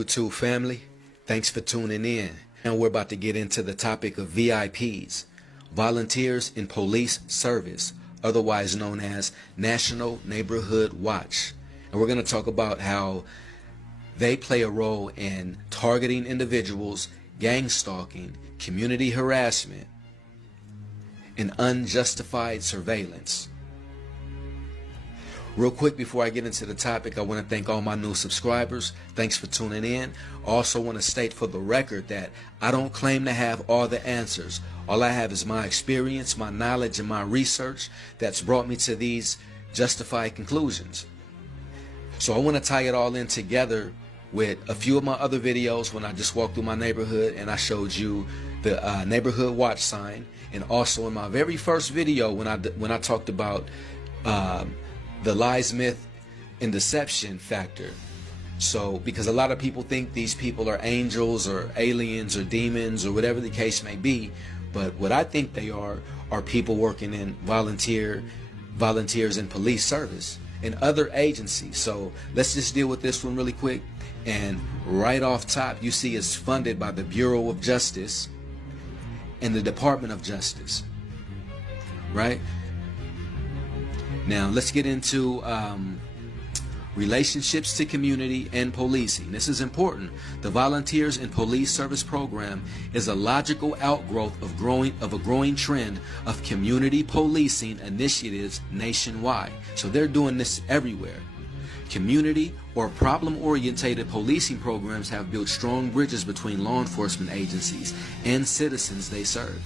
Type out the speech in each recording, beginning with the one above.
YouTube family, thanks for tuning in. And we're about to get into the topic of VIPs, Volunteers in Police Service, otherwise known as National Neighborhood Watch. And we're going to talk about how they play a role in targeting individuals, gang stalking, community harassment, and unjustified surveillance. Real quick before I get into the topic, I want to thank all my new subscribers. Thanks for tuning in. I also want to state for the record that I don't claim to have all the answers. All I have is my experience, my knowledge, and my research that's brought me to these justified conclusions. So I want to tie it all in together with a few of my other videos when I just walked through my neighborhood and I showed you the neighborhood watch sign, and also in my very first video when I talked about the lies, myth, and deception factor. So because a lot of people think these people are angels or aliens or demons or whatever the case may be, but what I think they are people working in volunteers in police service and other agencies. So let's just deal with this one really quick. And right off top, you see it's funded by the Bureau of Justice and the Department of Justice, right? Now let's get into relationships to community and policing. This is important. The Volunteers in Police Service program is a logical outgrowth of a growing trend of community policing initiatives nationwide. So they're doing this everywhere. Community or problem-oriented policing programs have built strong bridges between law enforcement agencies and citizens they serve.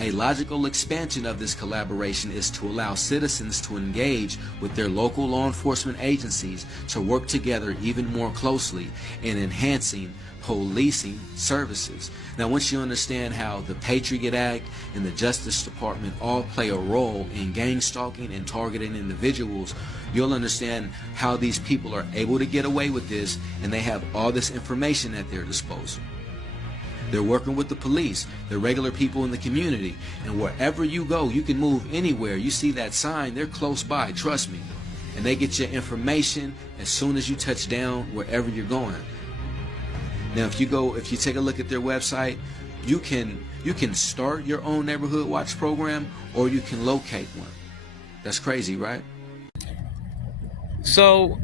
A logical expansion of this collaboration is to allow citizens to engage with their local law enforcement agencies to work together even more closely in enhancing policing services. Now, once you understand how the Patriot Act and the Justice Department all play a role in gang stalking and targeting individuals, you'll understand how these people are able to get away with this, and they have all this information at their disposal. They're working with the police, the regular people in the community, and wherever you go, you can move anywhere. You see that sign, they're close by, trust me. And they get your information as soon as you touch down wherever you're going. Now, if you take a look at their website, you can start your own neighborhood watch program, or you can locate one. That's crazy, right? So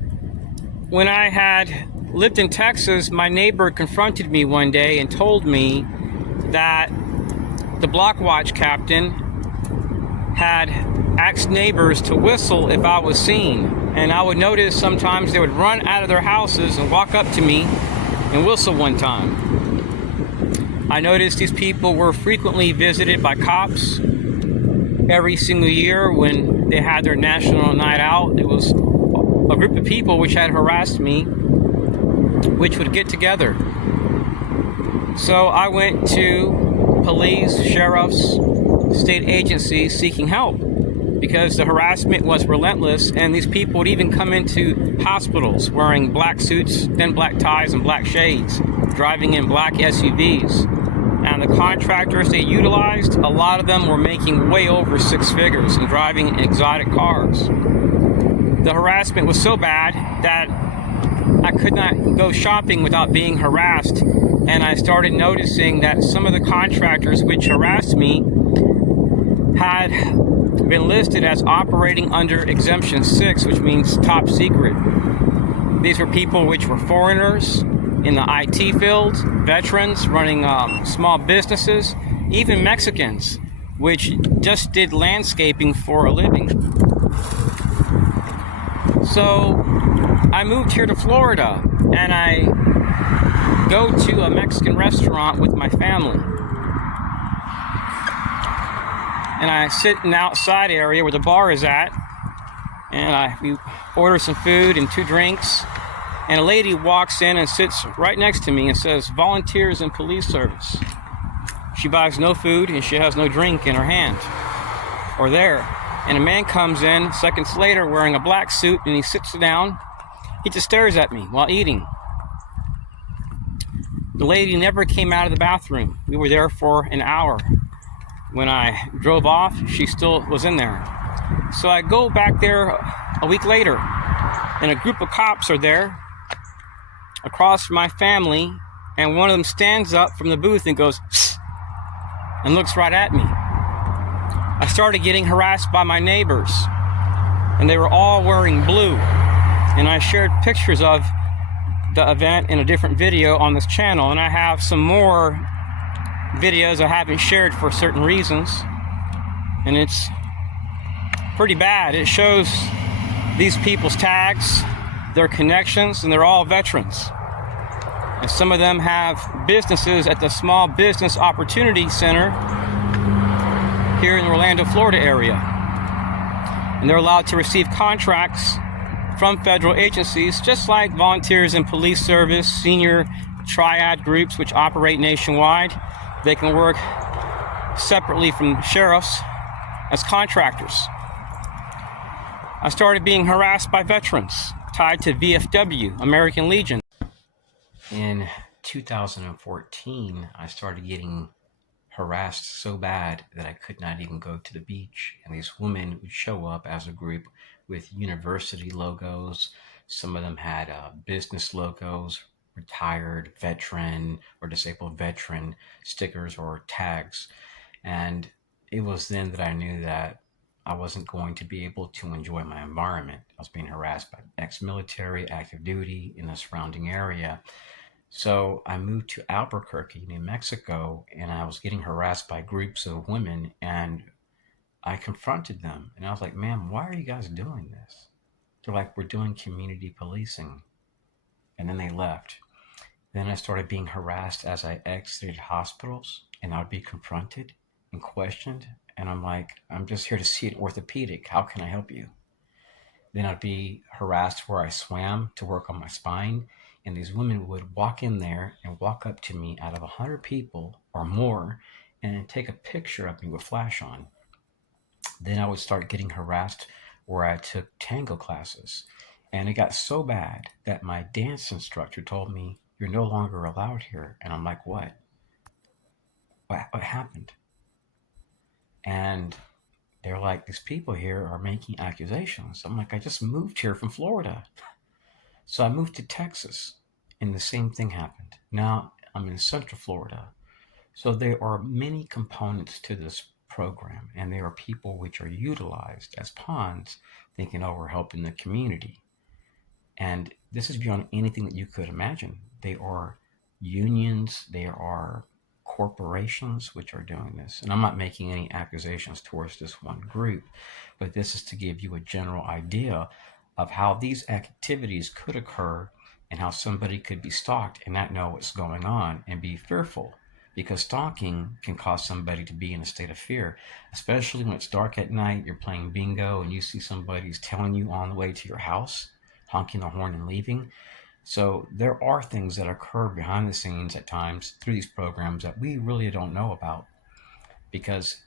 when I had lived in Texas, my neighbor confronted me one day and told me that the block watch captain had asked neighbors to whistle if I was seen. And I would notice sometimes they would run out of their houses and walk up to me and whistle one time. I noticed these people were frequently visited by cops every single year when they had their national night out. It was a group of people which had harassed me, which would get together. So I went to police, sheriffs, state agencies seeking help because the harassment was relentless, and these people would even come into hospitals wearing black suits, thin black ties, and black shades, driving in black SUVs. And the contractors they utilized, a lot of them were making way over 6 figures and driving exotic cars. The harassment was so bad that I could not go shopping without being harassed, and I started noticing that some of the contractors which harassed me had been listed as operating under Exemption 6, which means top secret. These were people which were foreigners in the IT field, veterans running small businesses, even Mexicans, which just did landscaping for a living. So I moved here to Florida, and I go to a Mexican restaurant with my family. And I sit in the outside area where the bar is at, and we order some food and 2 drinks, and a lady walks in and sits right next to me and says, "Volunteers in Police Service." She buys no food and she has no drink in her hand or there. And a man comes in seconds later wearing a black suit, and he sits down. He just stares at me while eating. The lady never came out of the bathroom. We were there for an hour. When I drove off, she still was in there. So I go back there a week later, and a group of cops are there across from my family, and one of them stands up from the booth and goes, "Psst," and looks right at me. I started getting harassed by my neighbors, and they were all wearing blue. And I shared pictures of the event in a different video on this channel, and I have some more videos I haven't shared for certain reasons, and it's pretty bad. It shows these people's tags, their connections, and they're all veterans. And some of them have businesses at the Small Business Opportunity Center here in the Orlando, Florida area. And they're allowed to receive contracts from federal agencies, just like volunteers in police service, senior triad groups, which operate nationwide. They can work separately from sheriffs as contractors. I started being harassed by veterans tied to VFW, American Legion. In 2014, I started getting harassed so bad that I could not even go to the beach. And these women would show up as a group with university logos. Some of them had business logos, retired veteran or disabled veteran stickers or tags. And it was then that I knew that I wasn't going to be able to enjoy my environment. I was being harassed by ex-military, active duty in the surrounding area. So I moved to Albuquerque, New Mexico, and I was getting harassed by groups of women, and I confronted them. And I was like, "Ma'am, why are you guys doing this?" They're like, "We're doing community policing." And then they left. Then I started being harassed as I exited hospitals, and I would be confronted and questioned. And I'm like, "I'm just here to see an orthopedic. How can I help you?" Then I'd be harassed where I swam to work on my spine. And these women would walk in there and walk up to me out of 100 people or more and take a picture of me with flash on. Then I would start getting harassed where I took tango classes. And it got so bad that my dance instructor told me, "You're no longer allowed here." And I'm like, "What? What happened?" And they're like, "These people here are making accusations." I'm like, "I just moved here from Florida." So I moved to Texas, and the same thing happened. Now I'm in Central Florida. So there are many components to this program, and there are people which are utilized as pawns, thinking, "Oh, we're helping the community." And this is beyond anything that you could imagine. They are unions, there are corporations which are doing this. And I'm not making any accusations towards this one group, but this is to give you a general idea of how these activities could occur and how somebody could be stalked and not know what's going on and be fearful. Because stalking can cause somebody to be in a state of fear, especially when it's dark at night, you're playing bingo, and you see somebody's telling you on the way to your house, honking the horn and leaving. So there are things that occur behind the scenes at times through these programs that we really don't know about, because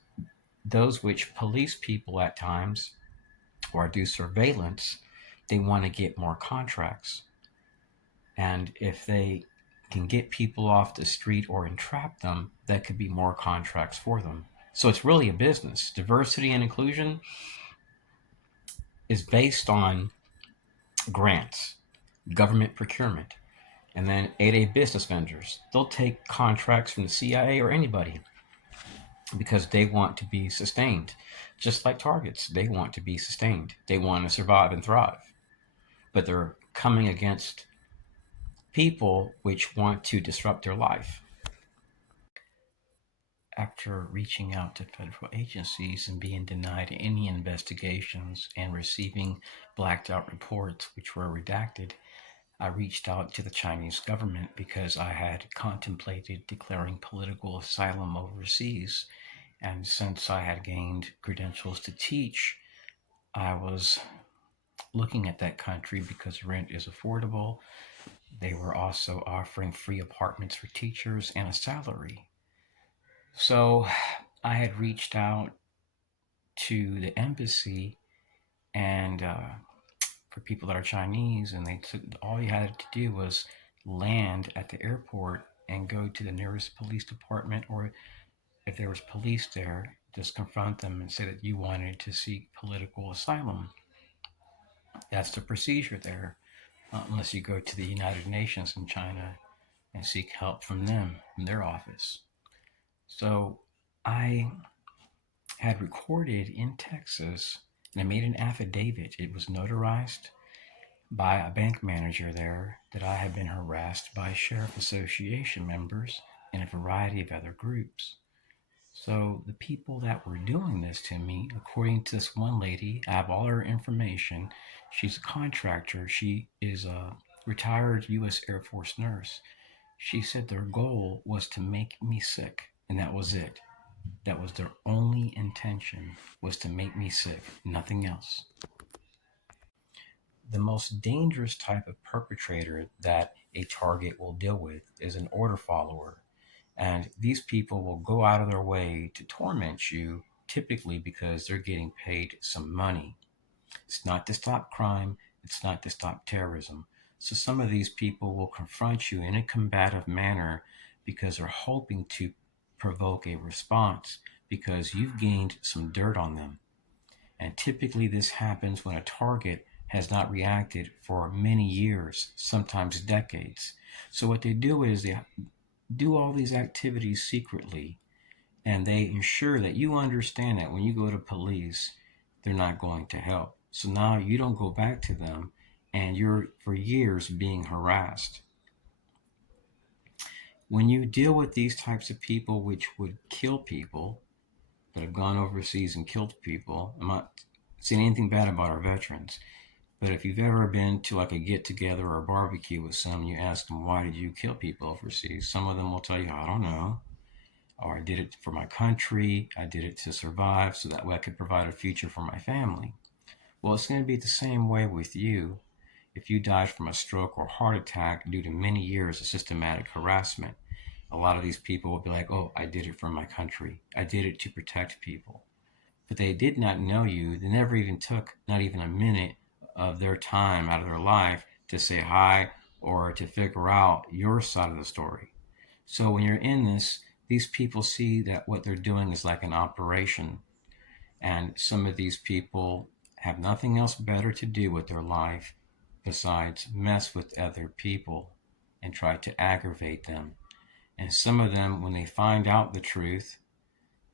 those which police people at times or do surveillance, they want to get more contracts. And if they can get people off the street or entrap them, that could be more contracts for them. So it's really a business. Diversity and inclusion is based on grants, government procurement, and then 8A business vendors. They'll take contracts from the CIA or anybody because they want to be sustained. Just like targets, they want to be sustained. They want to survive and thrive. But they're coming against people which want to disrupt their life. After reaching out to federal agencies and being denied any investigations and receiving blacked out reports which were redacted, I reached out to the Chinese government because I had contemplated declaring political asylum overseas. And since I had gained credentials to teach, I was looking at that country because rent is affordable. They were also offering free apartments for teachers and a salary. So I had reached out to the embassy and for people that are Chinese, and they took, all you had to do was land at the airport and go to the nearest police department, or if there was police there, just confront them and say that you wanted to seek political asylum. That's the procedure there. unless you go to the United Nations in China and seek help from them, from their office. So I had recorded in Texas, and I made an affidavit. It was notarized by a bank manager there that I had been harassed by Sheriff Association members and a variety of other groups. So the people that were doing this to me, according to this one lady, I have all her information. She's a contractor. She is a retired U.S. Air Force nurse. She said their goal was to make me sick, and that was it. That was their only intention, was to make me sick, nothing else. The most dangerous type of perpetrator that a target will deal with is an order follower. And these people will go out of their way to torment you, typically because they're getting paid some money. It's not to stop crime. It's not to stop terrorism. So some of these people will confront you in a combative manner because they're hoping to provoke a response because you've gained some dirt on them. And typically this happens when a target has not reacted for many years, sometimes decades. So what they do is they do all these activities secretly, and they ensure that you understand that when you go to police, they're not going to help. So now you don't go back to them, and you're for years being harassed. When you deal with these types of people, which would kill people, that have gone overseas and killed people, I'm not saying anything bad about our veterans, but if you've ever been to like a get-together or a barbecue with someone, you ask them, why did you kill people overseas? Some of them will tell you, I don't know. Or I did it for my country. I did it to survive so that way I could provide a future for my family. Well, it's going to be the same way with you if you died from a stroke or heart attack due to many years of systematic harassment. A lot of these people will be like, oh, I did it for my country. I did it to protect people. But they did not know you. They never even took not even a minute of their time out of their life to say hi or to figure out your side of the story. So when you're in this, these people see that what they're doing is like an operation. And some of these people have nothing else better to do with their life besides mess with other people and try to aggravate them. And some of them, when they find out the truth,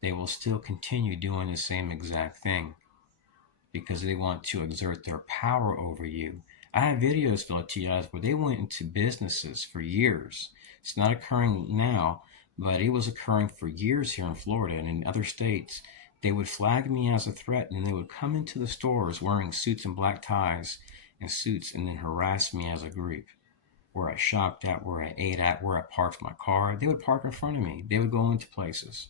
they will still continue doing the same exact thing because they want to exert their power over you. I have videos, Philatia, where they went into businesses for years. It's not occurring now, but it was occurring for years here in Florida and in other states. They would flag me as a threat, and they would come into the stores wearing suits and black ties and suits and then harass me as a group. Where I shopped at, where I ate at, where I parked my car. They would park in front of me. They would go into places.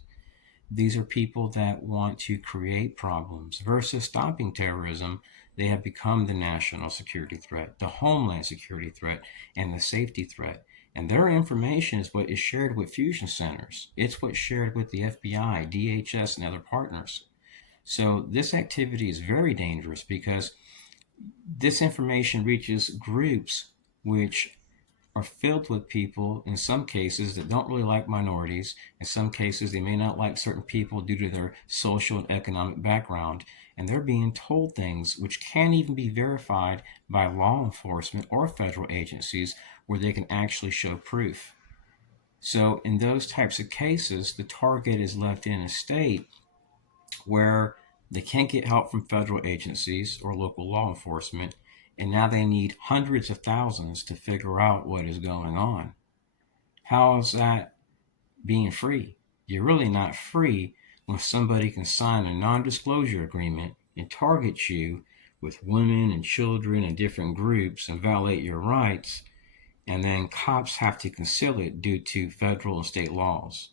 These are people that want to create problems versus stopping terrorism. They have become the national security threat, the homeland security threat, and the safety threat. And their information is what is shared with fusion centers. It's what's shared with the FBI, DHS, and other partners. So this activity is very dangerous because this information reaches groups which are filled with people, in some cases, that don't really like minorities. In some cases, they may not like certain people due to their social and economic background. And they're being told things which can't even be verified by law enforcement or federal agencies where they can actually show proof. So in those types of cases, the target is left in a state where they can't get help from federal agencies or local law enforcement, and now they need hundreds of thousands to figure out what is going on. How is that being free? You're really not free when somebody can sign a non-disclosure agreement and target you with women and children and different groups and violate your rights, and then cops have to conceal it due to federal and state laws.